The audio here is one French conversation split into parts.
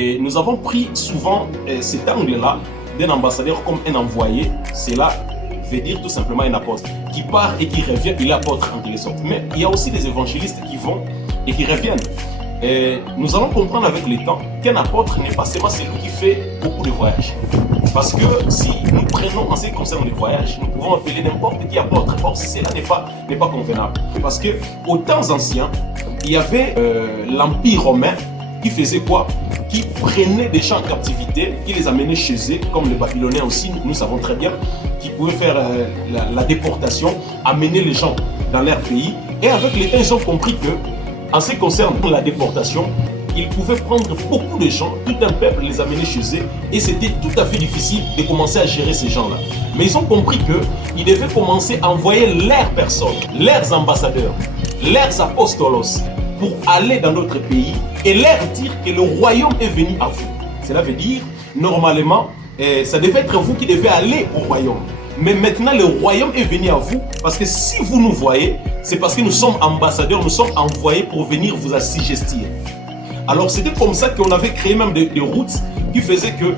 Et nous avons pris souvent cet angle-là d'un ambassadeur comme un envoyé. Cela veut dire tout simplement un apôtre qui part et qui revient, il est apôtre en quelque sorte. Mais il y a aussi des évangélistes qui vont et qui reviennent. Et nous allons comprendre avec le temps qu'un apôtre n'est pas seulement celui qui fait beaucoup de voyages. Parce que si nous prenons en ce qui concerne les voyages, nous pouvons appeler n'importe qui apôtre. Or, cela n'est pas convenable. Parce que aux temps anciens, il y avait l'Empire romain qui faisait quoi? Qui prenait des gens en captivité, qui les amenait chez eux, comme les Babyloniens aussi, nous savons très bien, qui pouvaient faire la déportation, amener les gens dans leur pays. Et avec le temps, ils ont compris que, en ce qui concerne la déportation, ils pouvaient prendre beaucoup de gens, tout un peuple, les amener chez eux, et c'était tout à fait difficile de commencer à gérer ces gens-là. Mais ils ont compris qu'ils devaient commencer à envoyer leurs personnes, leurs ambassadeurs, leurs apostolos, pour aller dans notre pays et leur dire que le royaume est venu à vous. Cela veut dire, normalement, ça devait être vous qui devez aller au royaume. Mais maintenant, le royaume est venu à vous, parce que si vous nous voyez, c'est parce que nous sommes ambassadeurs, nous sommes envoyés pour venir vous assujettir. Alors c'était comme ça qu'on avait créé même des routes qui faisaient que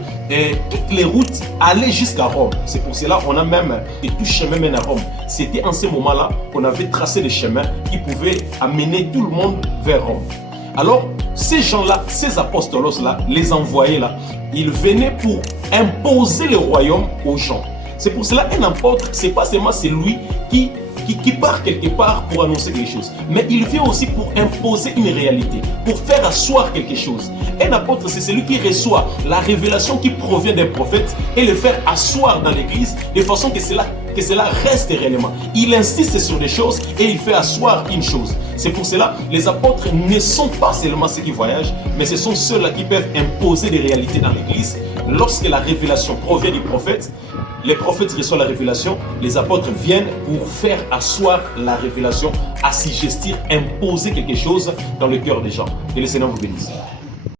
toutes les routes allaient jusqu'à Rome. C'est pour cela qu'on a même tout chemin mène à Rome. C'était en ce moment-là qu'on avait tracé des chemins qui pouvaient amener tout le monde vers Rome. Alors ces gens-là, ces apostolos-là, les envoyés-là, ils venaient pour imposer le royaume aux gens. C'est pour cela qu'un apôtre, c'est pas seulement celui qui part quelque part pour annoncer quelque chose, mais il vient aussi pour imposer une réalité, pour faire asseoir quelque chose. Un apôtre, c'est celui qui reçoit la révélation qui provient d'un prophète et le faire asseoir dans l'église de façon que cela reste réellement. Il insiste sur des choses et il fait asseoir une chose. C'est pour cela les apôtres ne sont pas seulement ceux qui voyagent, mais ce sont ceux-là qui peuvent imposer des réalités dans l'église. Lorsque la révélation provient du prophète, les prophètes reçoivent la révélation, les apôtres viennent pour faire asseoir la révélation, assujettir, imposer quelque chose dans le cœur des gens. Que le Seigneur vous bénisse.